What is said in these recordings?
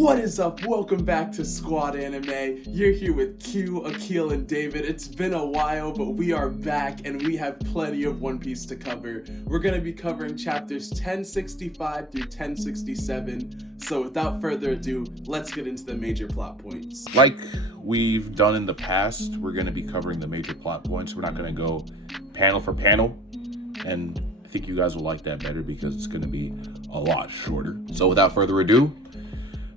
What is up? Welcome back to Squad Anime. You're here with Q, Akil, and David. It's been a while, but we are back and we have plenty of One Piece to cover. We're going to be covering chapters 1065 through 1067. So without further ado, let's get into the major plot points. Like we've done in the past, we're going to be covering the major plot points. We're not going to go panel for panel. And I think you guys will like that better because it's going to be a lot shorter. So without further ado,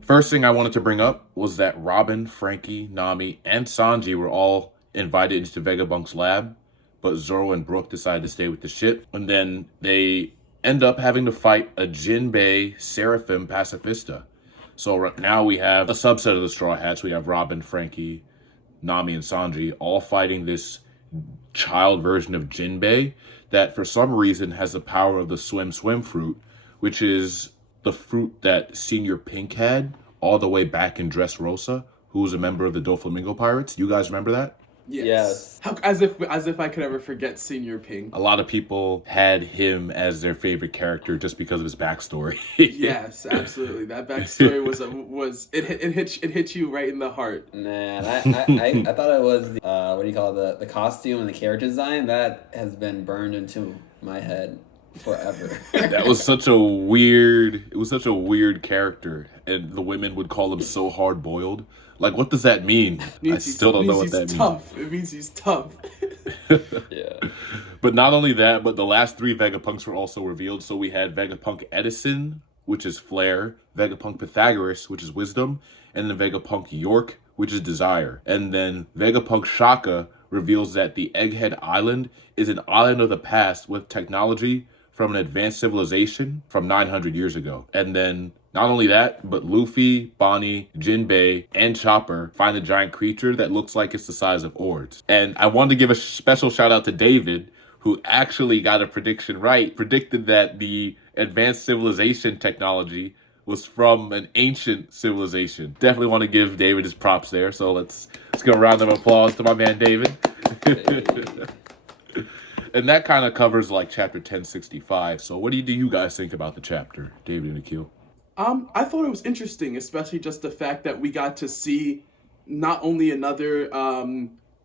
first thing I wanted to bring up was that Robin, Frankie, Nami, and Sanji were all invited into Vegapunk's lab, but Zoro and Brook decided to stay with the ship. And then they end up having to fight a Jinbei Seraphim Pacifista. So now we have a subset of the Straw Hats. We have Robin, Frankie, Nami, and Sanji all fighting this child version of Jinbei that for some reason has the power of the Swim fruit, which is the fruit that Senior Pink had all the way back in Dressrosa, who was a member of the Doflamingo Pirates. You guys remember that? Yes. As if I could ever forget Senior Pink. A lot of people had him as their favorite character just because of his backstory. Yes, absolutely. That backstory was it hit you right in the heart. Man, I thought it was the costume and the character design that has been burned into my head forever. That was such a weird character, and the women would call him so hard boiled. Like, what does that mean? I still don't know what that means. Tough. It means he's tough. Yeah. But not only that, but the last three Vegapunks were also revealed. So we had Vegapunk Edison, which is Flair, Vegapunk Pythagoras, which is Wisdom, and then Vegapunk York, which is Desire. And then Vegapunk Shaka reveals that the Egghead Island is an island of the past with technology from an advanced civilization from 900 years ago. And then not only that, but Luffy, Bonnie, Jinbei, and Chopper find a giant creature that looks like it's the size of Ords. And I wanted to give a special shout out to David, who actually got a prediction right, predicted that the advanced civilization technology was from an ancient civilization. Definitely want to give David his props there. So let's give a round of applause to my man David. And that kind of covers like chapter 1065. So what do you guys think about the chapter, David and Akil? I thought it was interesting, especially just the fact that we got to see not only another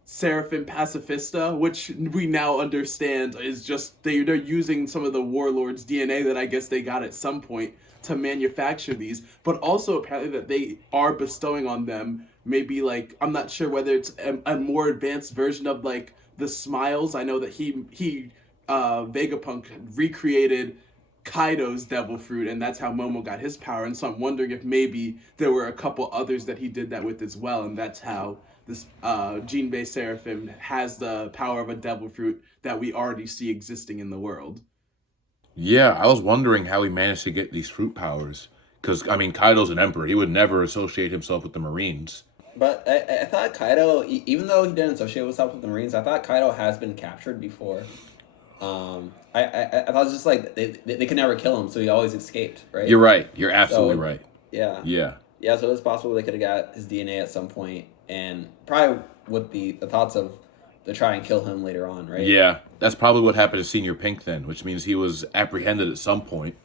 Seraphim Pacifista, which we now understand is just they're using some of the warlords' DNA that I guess they got at some point to manufacture these, but also apparently that they are bestowing on them maybe like, I'm not sure whether it's a more advanced version of like the smiles. I know that he Vegapunk recreated Kaido's devil fruit, and that's how Momo got his power. And so I'm wondering if maybe there were a couple others that he did that with as well, and that's how this Jinbei Seraphim has the power of a devil fruit that we already see existing in the world. Yeah, I was wondering how he managed to get these fruit powers. Because, I mean, Kaido's an emperor. He would never associate himself with the Marines. But I thought Kaido, even though he didn't associate himself with the Marines, I thought Kaido has been captured before. I thought it was just like they could never kill him, so he always escaped, right? You're right. You're absolutely right. Yeah. Yeah. Yeah, so it's possible they could have got his DNA at some point, and probably with the thoughts of to try and kill him later on, right? Yeah, that's probably what happened to Senior Pink then, which means he was apprehended at some point.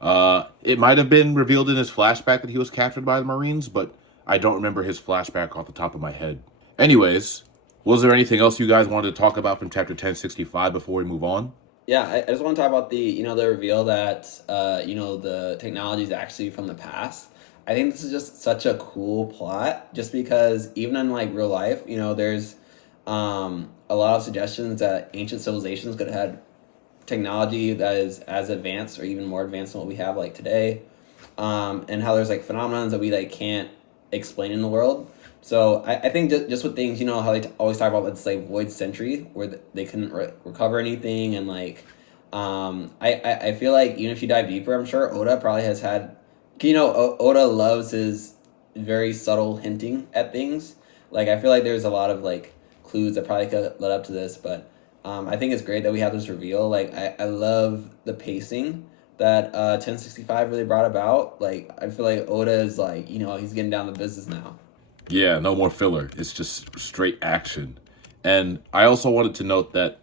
It might have been revealed in his flashback that he was captured by the Marines, but I don't remember his flashback off the top of my head. Anyways, was there anything else you guys wanted to talk about from chapter 1065 before we move on? Yeah, I just want to talk about the reveal that, the technology is actually from the past. I think this is just such a cool plot, just because even in, like, real life, there's a lot of suggestions that ancient civilizations could have had technology that is as advanced or even more advanced than what we have, like, today. And how there's, like, phenomena that we, like, can't explain in the world. So I think just with things, how they always talk about this like void century where they couldn't recover anything, and like I feel like even if you dive deeper, I'm sure Oda probably has had, Oda loves his very subtle hinting at things. Like I feel like there's a lot of like clues that probably could lead up to this, but I think it's great that we have this reveal. Like I love the pacing that 1065 really brought about. Like I feel like Oda is like, he's getting down to business now. Yeah, no more filler. It's just straight action. And I also wanted to note that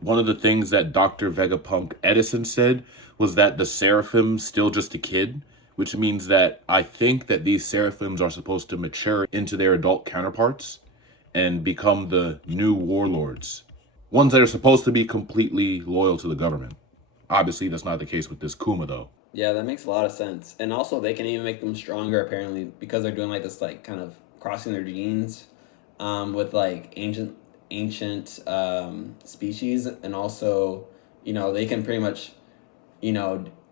one of the things that Dr. Vegapunk Edison said was that the Seraphim's still just a kid, which means that I think that these seraphims are supposed to mature into their adult counterparts and become the new warlords. Ones that are supposed to be completely loyal to the government. Obviously, that's not the case with this Kuma, though. Yeah, that makes a lot of sense. And also, they can even make them stronger apparently because they're doing like this, like kind of crossing their genes, with like ancient species, and also, they can pretty much,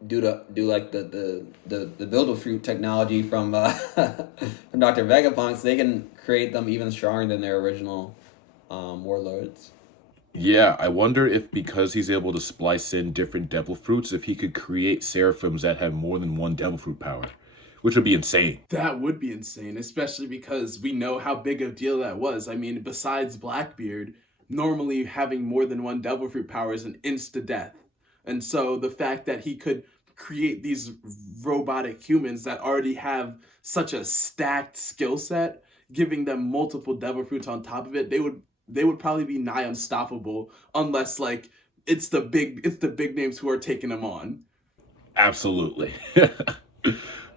do like the build a fruit technology from from Dr. Vegapunk, so they can create them even stronger than their original warlords. Yeah, I wonder if because he's able to splice in different devil fruits, if he could create seraphims that have more than one devil fruit power, which would be insane. That would be insane, especially because we know how big a deal that was. I mean, besides Blackbeard, normally having more than one devil fruit power is an insta-death. And so the fact that he could create these robotic humans that already have such a stacked skill set, giving them multiple devil fruits on top of it, they would probably be nigh unstoppable unless like it's the big names who are taking them on. Absolutely.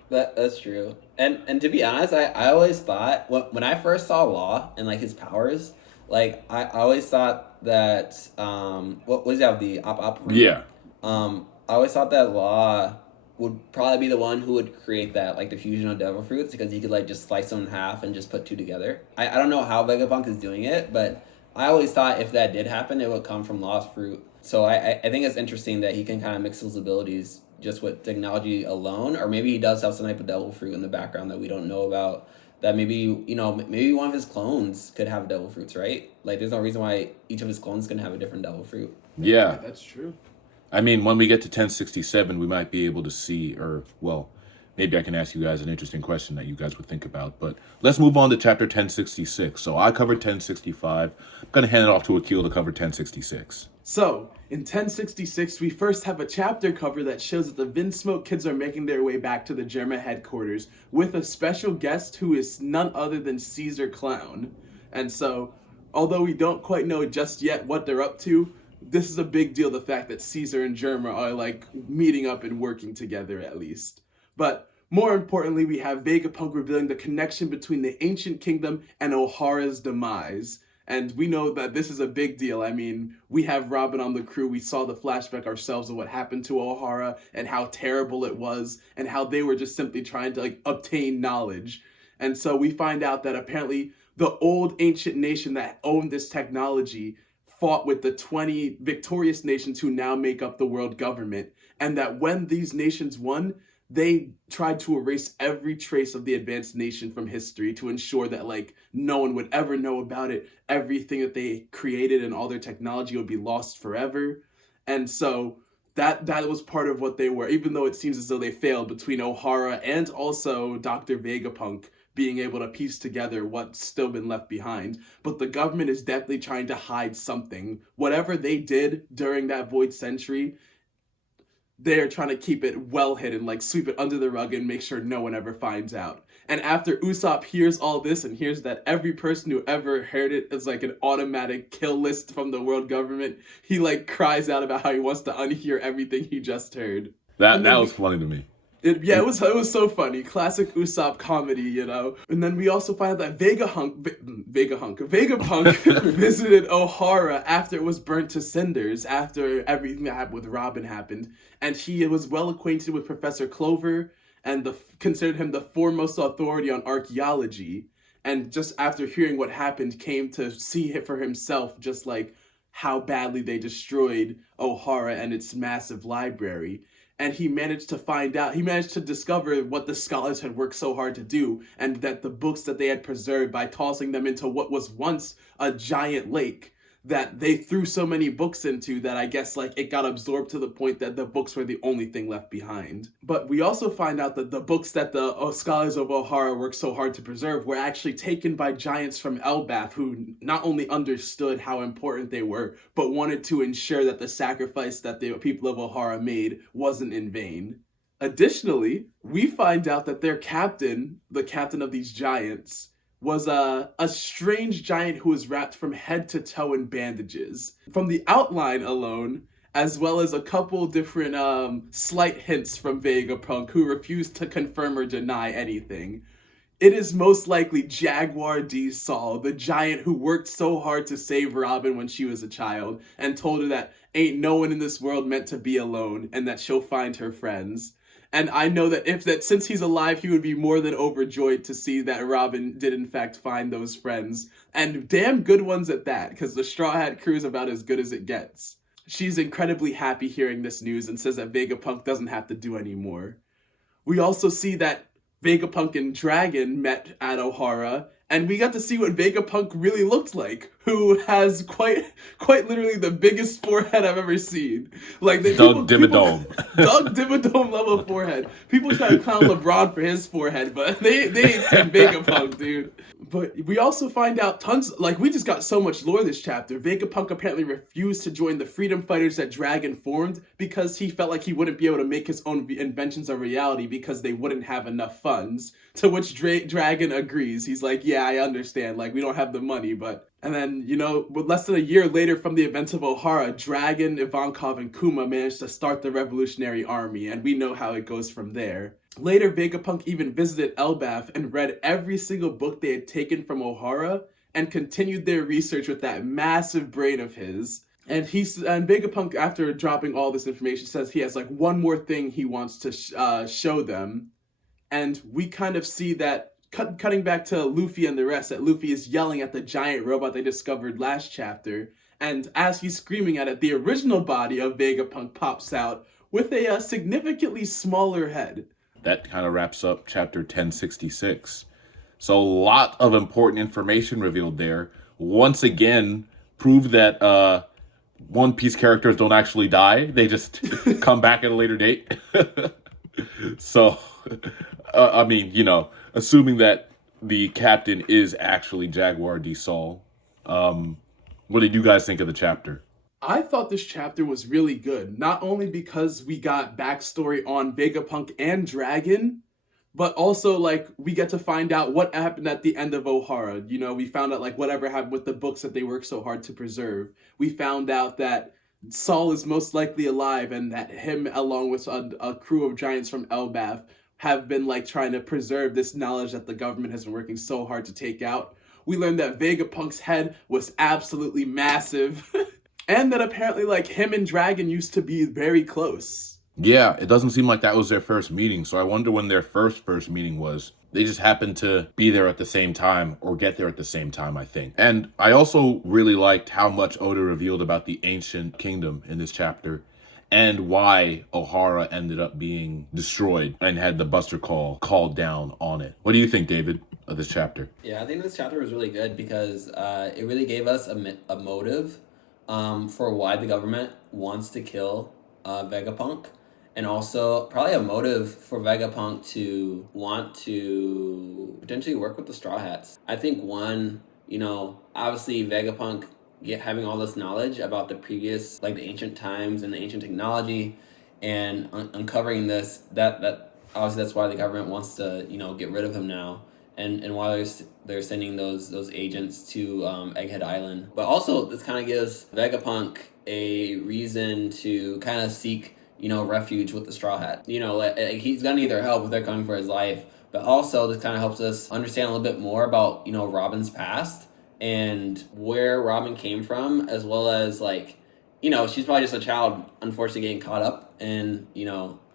That's true. And to be honest, I always thought when I first saw Law and like his powers, like I always thought that what was that, the op fruit? Yeah. I always thought that Law would probably be the one who would create that, like the fusion of devil fruits, because he could like just slice them in half and just put two together. I don't know how Vegapunk is doing it, but I always thought if that did happen, it would come from Law's fruit. So I think it's interesting that he can kind of mix those abilities just with technology alone, or maybe he does have some type of devil fruit in the background that we don't know about. That maybe, maybe one of his clones could have devil fruits, right? Like, there's no reason why each of his clones can have a different devil fruit. Yeah. That's true. I mean, when we get to 1067, we might be able to see, or, well, maybe I can ask you guys an interesting question that you guys would think about. But let's move on to chapter 1066. So I covered 1065. I'm going to hand it off to Akil to cover 1066. So, in 1066, we first have a chapter cover that shows that the Vinsmoke kids are making their way back to the Germa headquarters with a special guest who is none other than Caesar Clown. And so, although we don't quite know just yet what they're up to, this is a big deal, the fact that Caesar and Germa are like meeting up and working together at least. But more importantly, we have Vegapunk revealing the connection between the ancient kingdom and Ohara's demise. And we know that this is a big deal. I mean, we have Robin on the crew. We saw the flashback ourselves of what happened to Ohara and how terrible it was and how they were just simply trying to like obtain knowledge. And so we find out that apparently the old ancient nation that owned this technology fought with the 20 victorious nations who now make up the world government. And that when these nations won, they tried to erase every trace of the advanced nation from history to ensure that like no one would ever know about it. Everything that they created and all their technology would be lost forever. And so that was part of what they were, even though it seems as though they failed between Ohara and also Dr. Vegapunk being able to piece together what's still been left behind. But the government is definitely trying to hide something. Whatever they did during that void century, they're trying to keep it well hidden, like sweep it under the rug and make sure no one ever finds out. And after Usopp hears all this and hears that every person who ever heard it is like an automatic kill list from the world government, he like cries out about how he wants to unhear everything he just heard. That was funny to me. It was so funny. Classic Usopp comedy, And then we also find out that Vegapunk visited Ohara after it was burnt to cinders, after everything that happened with Robin happened. And he was well acquainted with Professor Clover and considered him the foremost authority on archaeology. And just after hearing what happened, came to see it for himself, just like how badly they destroyed Ohara and its massive library. And he managed to discover what the scholars had worked so hard to do, and that the books that they had preserved by tossing them into what was once a giant lake that they threw so many books into that I guess like it got absorbed to the point that the books were the only thing left behind. But we also find out that the books that the scholars of Ohara worked so hard to preserve were actually taken by giants from Elbaf who not only understood how important they were, but wanted to ensure that the sacrifice that the people of Ohara made wasn't in vain. Additionally, we find out that their captain, the captain of these giants, was a strange giant who was wrapped from head to toe in bandages. From the outline alone, as well as a couple different slight hints from Vegapunk, who refused to confirm or deny anything. It is most likely Jaguar D. Saul, the giant who worked so hard to save Robin when she was a child, and told her that ain't no one in this world meant to be alone, and that she'll find her friends. And I know that since he's alive, he would be more than overjoyed to see that Robin did in fact find those friends, and damn good ones at that, because the Straw Hat Crew is about as good as it gets. She's incredibly happy hearing this news and says that Vegapunk doesn't have to do any more. We also see that Vegapunk and Dragon met at Ohara, and we got to see what Vegapunk really looked like, who has quite literally the biggest forehead I've ever seen. Like Doug Dimmadome. Doug Dimmadome level forehead. People try to clown LeBron for his forehead, but they ain't seen Vegapunk, dude. But we also find out we just got so much lore this chapter. Vegapunk apparently refused to join the freedom fighters that Dragon formed because he felt like he wouldn't be able to make his own inventions a reality because they wouldn't have enough funds. To which Dragon agrees. He's like, yeah, I understand. Like, we don't have the money, but... And then, less than a year later from the events of Ohara, Dragon, Ivankov, and Kuma managed to start the Revolutionary Army, and we know how it goes from there. Later, Vegapunk even visited Elbaf and read every single book they had taken from Ohara and continued their research with that massive brain of his. And Vegapunk, after dropping all this information, says he has one more thing he wants to show them. And we kind of see that, cutting back to Luffy and the rest, that Luffy is yelling at the giant robot they discovered last chapter. And as he's screaming at it, the original body of Vegapunk pops out with a significantly smaller head. That kind of wraps up chapter 1066. So a lot of important information revealed there. Once again, prove that One Piece characters don't actually die. They just come back at a later date. So, assuming that the captain is actually Jaguar D. Saul. What did you guys think of the chapter? I thought this chapter was really good, not only because we got backstory on Vegapunk and Dragon, but also, we get to find out what happened at the end of Ohara. We found out, whatever happened with the books that they worked so hard to preserve. We found out that Saul is most likely alive, and that him, along with a crew of giants from Elbaf, have been, trying to preserve this knowledge that the government has been working so hard to take out. We learned that Vegapunk's head was absolutely massive. And that apparently, him and Dragon used to be very close. Yeah, it doesn't seem like that was their first meeting, so I wonder when their first meeting was. They just happened to be there at the same time, or get there at the same time, I think. And I also really liked how much Oda revealed about the ancient kingdom in this chapter, and why Ohara ended up being destroyed and had the Buster Call called down on it. What do you think, David, of this chapter? Yeah, I think this chapter was really good because it really gave us a motive for why the government wants to kill Vegapunk, and also probably a motive for Vegapunk to want to potentially work with the Straw Hats. I think one, obviously Vegapunk having all this knowledge about the previous, the ancient times and the ancient technology, and uncovering this, that obviously that's why the government wants to, get rid of him now. And why they're sending those agents to Egghead Island. But also, this kind of gives Vegapunk a reason to kind of seek, refuge with the Straw Hat. He's gonna need their help if they're coming for his life. But also, this kind of helps us understand a little bit more about, Robin's past and where Robin came from, as well as, she's probably just a child, unfortunately getting caught up in,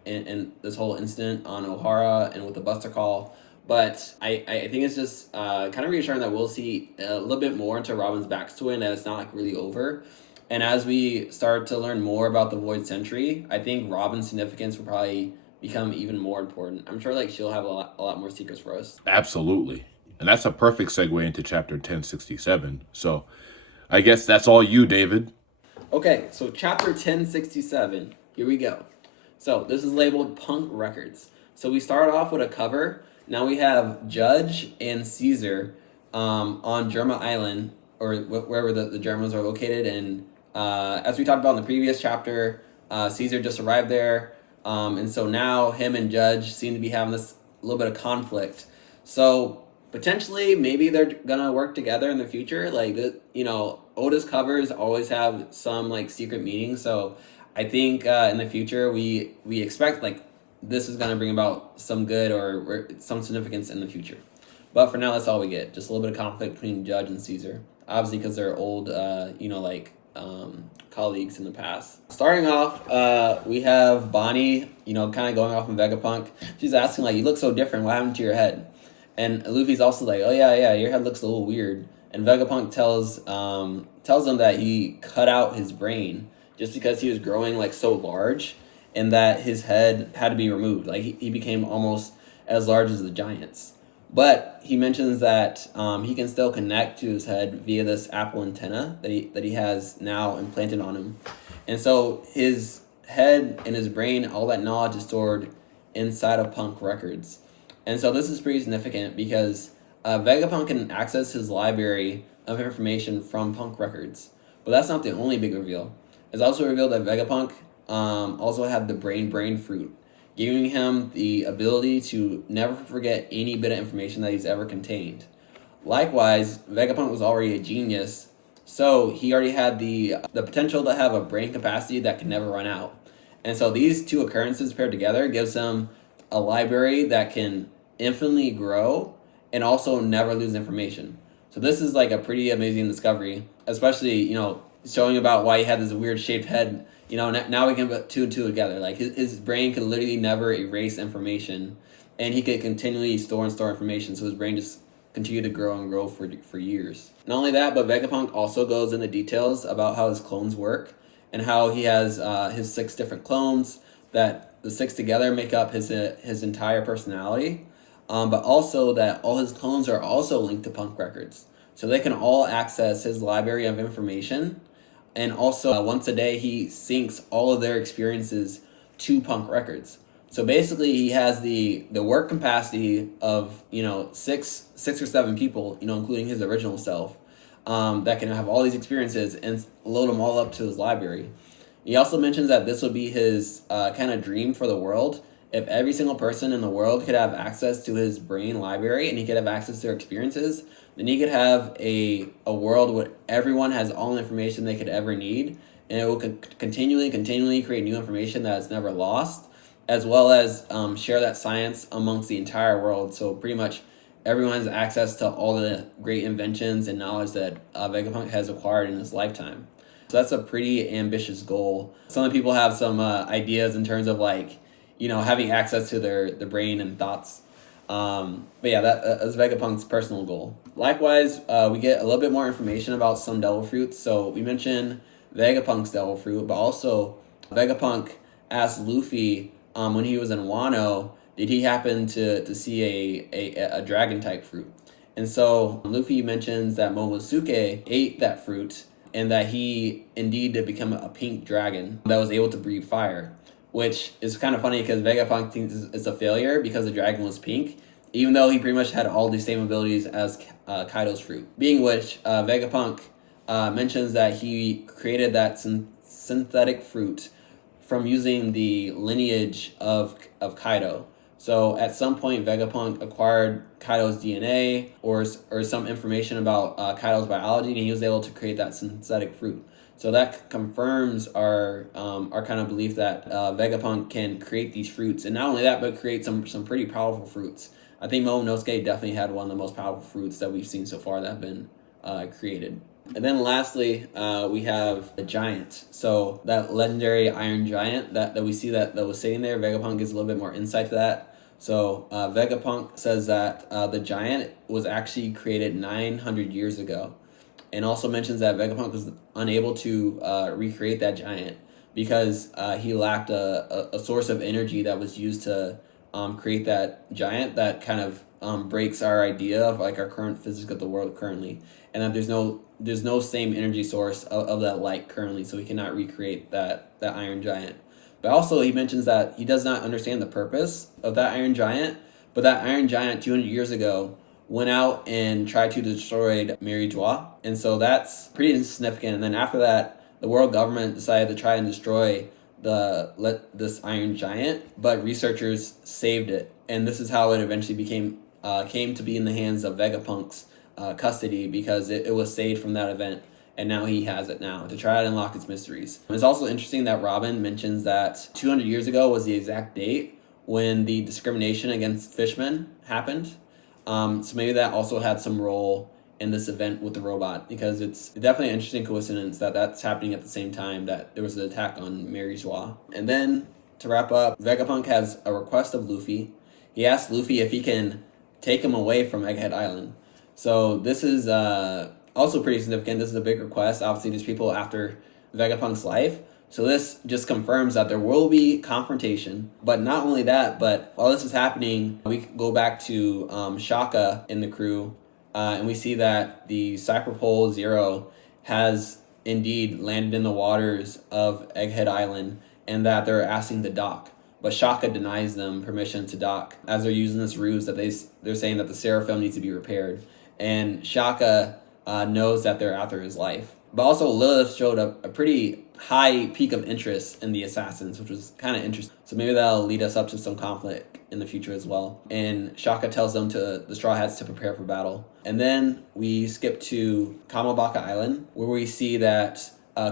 in this whole incident on Ohara and with the Buster Call. But I think it's just kind of reassuring that we'll see a little bit more into Robin's backstory and that it's not really over. And as we start to learn more about the Void Century, I think Robin's significance will probably become even more important. I'm sure she'll have a lot more secrets for us. Absolutely. And that's a perfect segue into chapter 1067. So I guess that's all you, David. Okay, so chapter 1067. Here we go. So this is labeled Punk Records. So we start off with a cover. Now we have Judge and Caesar on Germa Island, or wherever the Germans are located. And as we talked about in the previous chapter, Caesar just arrived there. And so now him and Judge seem to be having this little bit of conflict. So potentially, maybe they're going to work together in the future. Oda's covers always have some secret meaning. So I think in the future we expect like this is gonna bring about some good or some significance in the future. But for now, that's all we get. Just a little bit of conflict between Judge and Caesar. Obviously, because they're old, colleagues in the past. Starting off, we have Bonnie, kind of going off in Vegapunk. She's asking, like, you look so different. What happened to your head? And Luffy's also like, oh, yeah, your head looks a little weird. And Vegapunk tells him that he cut out his brain just because he was growing, like, so large and that his head had to be removed. Like, he became almost as large as the giants. But he mentions that he can still connect to his head via this Apple antenna that he has now implanted on him. And so his head and his brain, all that knowledge is stored inside of Punk Records. And so this is pretty significant because Vegapunk can access his library of information from Punk Records. But that's not the only big reveal. It's also revealed that Vegapunk also had the brain fruit, giving him the ability to never forget any bit of information that he's ever contained. Likewise, Vegapunk was already a genius, so he already had the potential to have a brain capacity that can never run out. And so these two occurrences paired together gives him a library that can infinitely grow and also never lose information. So this is like a pretty amazing discovery, especially, showing about why he had this weird shaped head. Now we can put two and two together. Like his brain could literally never erase information, and he could continually store information. So his brain just continued to grow and grow for years. Not only that, but Vegapunk also goes into details about how his clones work and how he has his 6 different clones that the 6 together make up his entire personality. But also that all his clones are also linked to Punk Records, so they can all access his library of information. And also, once a day, he syncs all of their experiences to Punk Records. So basically, he has the work capacity of 6 or 7 people, including his original self, that can have all these experiences and load them all up to his library. He also mentions that this would be his kind of dream for the world. If every single person in the world could have access to his brain library and he could have access to their experiences, then he could have a world where everyone has all the information they could ever need, and it will continually create new information that is never lost, as well as share that science amongst the entire world. So pretty much everyone has access to all the great inventions and knowledge that Vegapunk has acquired in his lifetime. So that's a pretty ambitious goal. Some people have some ideas in terms of having access to their brain and thoughts. But yeah, that's Vegapunk's personal goal. Likewise, we get a little bit more information about some devil fruits. So we mentioned Vegapunk's devil fruit, but also Vegapunk asked Luffy when he was in Wano, did he happen to see a dragon type fruit? And so Luffy mentions that Momosuke ate that fruit and that he indeed did become a pink dragon that was able to breathe fire. Which is kind of funny because Vegapunk thinks it's a failure because the dragon was pink, even though he pretty much had all the same abilities as Kaido's fruit. Being which, Vegapunk mentions that he created that synthetic fruit from using the lineage of Kaido. So at some point, Vegapunk acquired Kaido's DNA or some information about Kaido's biology, and he was able to create that synthetic fruit. So that confirms our kind of belief that Vegapunk can create these fruits, and not only that, but create some pretty powerful fruits. I think Momonosuke definitely had one of the most powerful fruits that we've seen so far that have been created. And then lastly, we have the giant. So that legendary iron giant that we see that was sitting there, Vegapunk gives a little bit more insight to that. So Vegapunk says that the giant was actually created 900 years ago. And also mentions that Vegapunk was unable to recreate that giant because he lacked a source of energy that was used to create that giant that kind of breaks our idea of like our current physics of the world currently, and that there's no same energy source of that light currently, so he cannot recreate that iron giant. But also he mentions that he does not understand the purpose of that iron giant, but that iron giant 200 years ago went out and tried to destroy Mary Joie. And so that's pretty significant. And then after that, the world government decided to try and destroy this iron giant, but researchers saved it. And this is how it eventually came to be in the hands of Vegapunk's custody, because it was saved from that event. and now he has it now to try to unlock its mysteries. It's also interesting that Robin mentions that 200 years ago was the exact date when the discrimination against fishmen happened. So maybe that also had some role in this event with the robot, because it's definitely an interesting coincidence that that's happening at the same time that there was an attack on Mary Joie. And then to wrap up, Vegapunk has a request of Luffy. He asks Luffy if he can take him away from Egghead Island. So this is also pretty significant. This is a big request. Obviously, there's people after Vegapunk's life. So this just confirms that there will be confrontation. But not only that, but while this is happening, we go back to Shaka in the crew, and we see that the Cyberpole Zero has indeed landed in the waters of Egghead Island, and that they're asking to dock. But Shaka denies them permission to dock, as they're using this ruse that they're saying that the Seraphim needs to be repaired. And Shaka knows that they're after his life. But also Lilith showed a pretty high peak of interest in the assassins, which was kind of interesting. So maybe that'll lead us up to some conflict in the future as well. And Shaka tells them the Straw Hats to prepare for battle. And then we skip to Kamabaka Island, where we see that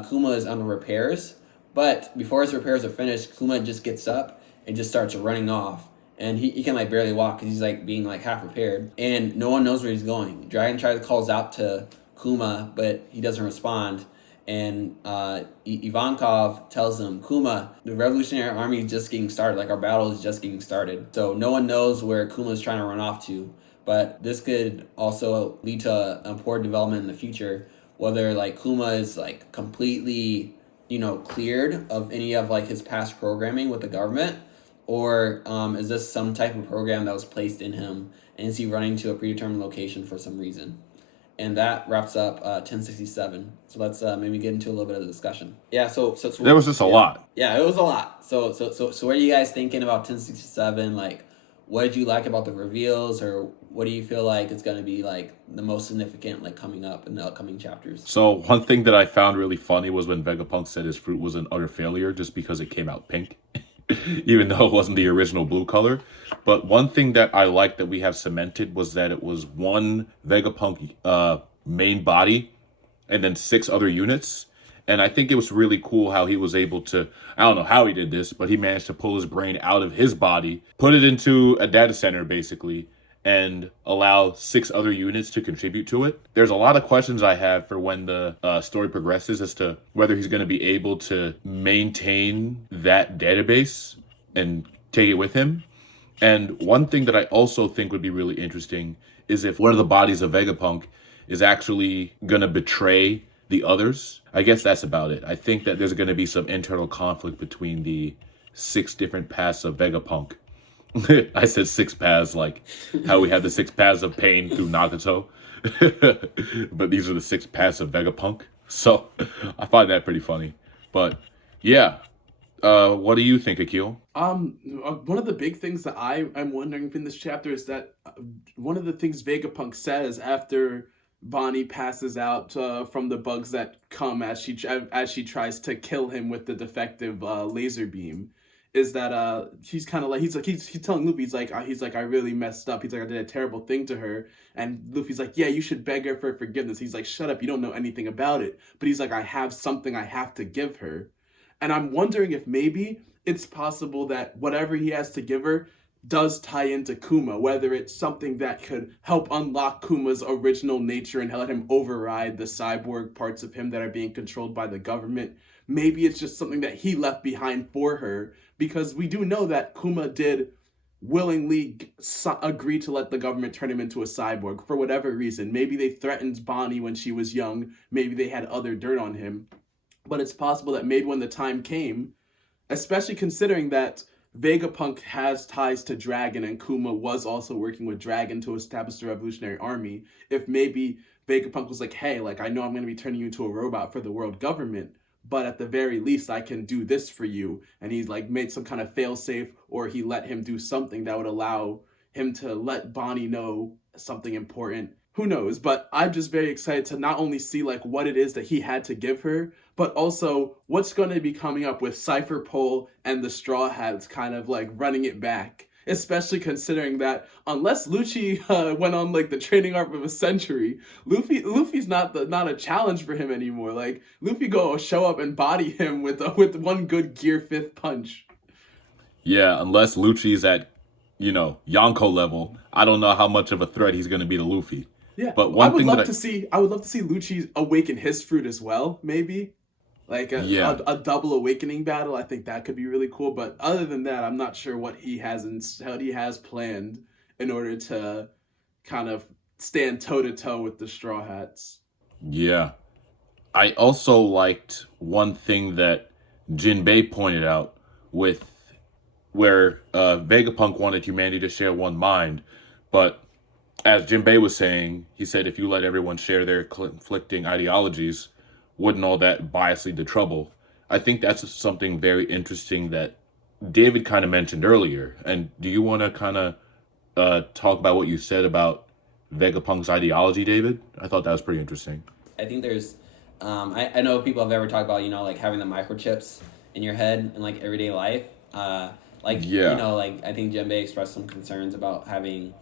Kuma is under repairs. But before his repairs are finished, Kuma just gets up and just starts running off. And he can like barely walk because he's like being like half repaired. And no one knows where he's going. Dragon calls out to Kuma, but he doesn't respond. And Ivankov tells him, Kuma, the Revolutionary Army is just getting started. Like, our battle is just getting started. So no one knows where Kuma is trying to run off to. But this could also lead to a poor development in the future, whether like Kuma is like completely, cleared of any of like his past programming with the government, or is this some type of program that was placed in him, and is he running to a predetermined location for some reason? And that wraps up 1067. So let's maybe get into a little bit of the discussion. Yeah, so There was just a lot. Yeah, it was a lot. So what are you guys thinking about 1067? Like, what did you like about the reveals, or what do you feel like is going to be like the most significant like coming up in the upcoming chapters? So one thing that I found really funny was when Vegapunk said his fruit was an utter failure just because it came out pink, even though it wasn't the original blue color. But one thing that I liked that we have cemented was that it was one Vegapunk main body and then 6 other units. And I think it was really cool how he was able to, I don't know how he did this, but he managed to pull his brain out of his body, put it into a data center basically, and allow 6 other units to contribute to it. There's a lot of questions I have for when the story progresses as to whether he's going to be able to maintain that database and take it with him. And one thing that I also think would be really interesting is if one of the bodies of Vegapunk is actually going to betray the others. I guess that's about it. I think that there's going to be some internal conflict between the 6 different paths of Vegapunk. I said 6 paths, like how we have the 6 paths of pain through Nagato. But these are the 6 paths of Vegapunk. So I find that pretty funny. But yeah. What do you think, Akil? One of the big things that I'm wondering in this chapter is that one of the things Vegapunk says after Bonnie passes out from the bugs that come as she tries to kill him with the defective laser beam, is that he's kind of like he's telling Luffy, he's like I really messed up. He's like, I did a terrible thing to her, and Luffy's like, yeah, you should beg her for forgiveness. He's like, shut up, you don't know anything about it. But he's like, I have something I have to give her. And I'm wondering if maybe it's possible that whatever he has to give her does tie into Kuma, whether it's something that could help unlock Kuma's original nature and let him override the cyborg parts of him that are being controlled by the government. Maybe it's just something that he left behind for her, because we do know that Kuma did willingly agree to let the government turn him into a cyborg for whatever reason. Maybe they threatened Bonnie when she was young. Maybe they had other dirt on him. But it's possible that maybe when the time came, especially considering that Vegapunk has ties to Dragon and Kuma was also working with Dragon to establish the Revolutionary Army, if maybe Vegapunk was like, hey, like, I know I'm going to be turning you into a robot for the world government, but at the very least I can do this for you. And he's like made some kind of failsafe, or he let him do something that would allow him to let Bonnie know something important. Who knows? But I'm just very excited to not only see like what it is that he had to give her, but also what's going to be coming up with Cypher Pole and the Straw Hats kind of like running it back. especially considering that unless Lucci went on like the training arc of a century, Luffy's not a challenge for him anymore. Like Luffy go show up and body him with one good Gear 5th punch. Yeah, unless Lucci's at, Yonko level, I don't know how much of a threat he's going to be to Luffy. Yeah, But one thing that I would love to see Lucci awaken his fruit as well, maybe. Like a double awakening battle, I think that could be really cool. But other than that, I'm not sure what he has planned in order to kind of stand toe to toe with the Straw Hats. Yeah. I also liked one thing that Jinbei pointed out with where Vegapunk wanted humanity to share one mind, but as Jinbei was saying, he said if you let everyone share their conflicting ideologies, wouldn't all that bias lead to trouble? I think that's something very interesting that David kind of mentioned earlier. And do you want to kind of talk about what you said about Vegapunk's ideology, David? I thought that was pretty interesting. I think there's, I know people have ever talked about, like having the microchips in your head in like everyday life. I think Jinbei expressed some concerns about having,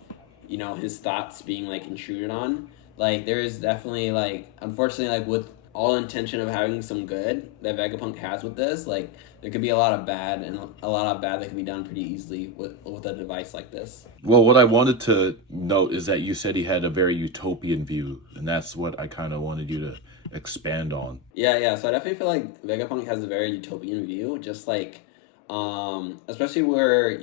his thoughts being like intruded on. Like there is definitely like, unfortunately, like with all intention of having some good that Vegapunk has with this, like there could be a lot of bad and a lot of bad that can be done pretty easily with a device like this. Well, what I wanted to note is that you said he had a very utopian view, and that's what I kind of wanted you to expand on. Yeah. So I definitely feel like Vegapunk has a very utopian view, just like, especially where,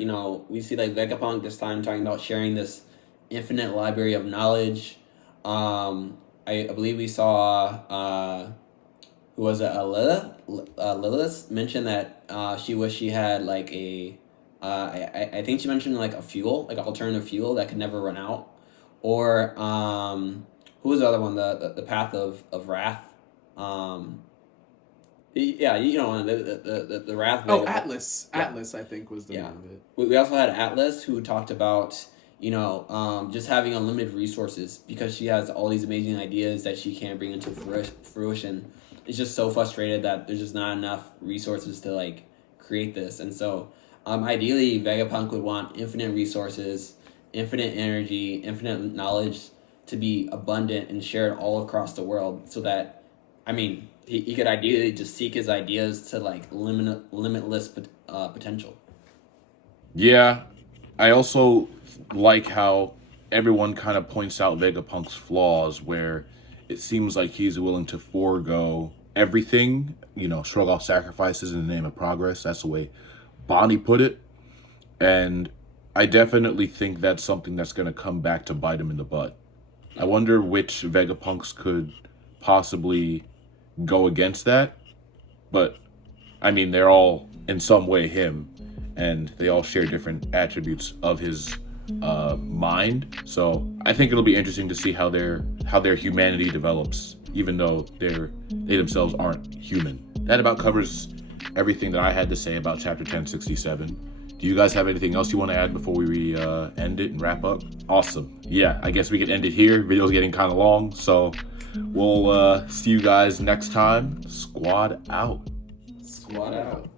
we see like Vegapunk this time talking about sharing this infinite library of knowledge. I believe we saw, who was it, Lilith mentioned that she wished she had like I think she mentioned like a fuel, like an alternative fuel that could never run out. Or who was the other one, the Path of Wrath? The Wrath. Oh, Atlas. Yeah. Atlas, I think, was the name of it. We also had Atlas, who talked about, just having unlimited resources because she has all these amazing ideas that she can't bring into fruition. It's just so frustrated that there's just not enough resources to like create this. And so ideally Vegapunk would want infinite resources, infinite energy, infinite knowledge to be abundant and shared all across the world, so that he could ideally just seek his ideas to like limitless potential. Yeah, I also like how everyone kind of points out Vegapunk's flaws, where it seems like he's willing to forego everything, shrug off sacrifices in the name of progress. That's the way Bonnie put it. And I definitely think that's something that's going to come back to bite him in the butt. I wonder which Vegapunks could possibly go against that. But, they're all in some way him, and they all share different attributes of his mind. So I think it'll be interesting to see how their humanity develops, even though they themselves aren't human. That about covers everything that I had to say about chapter 1067. Do you guys have anything else you want to add before we end it and wrap up? Awesome. Yeah, I guess we can end it here. Video's getting kind of long, so we'll see you guys next time. Squad out. Squad out.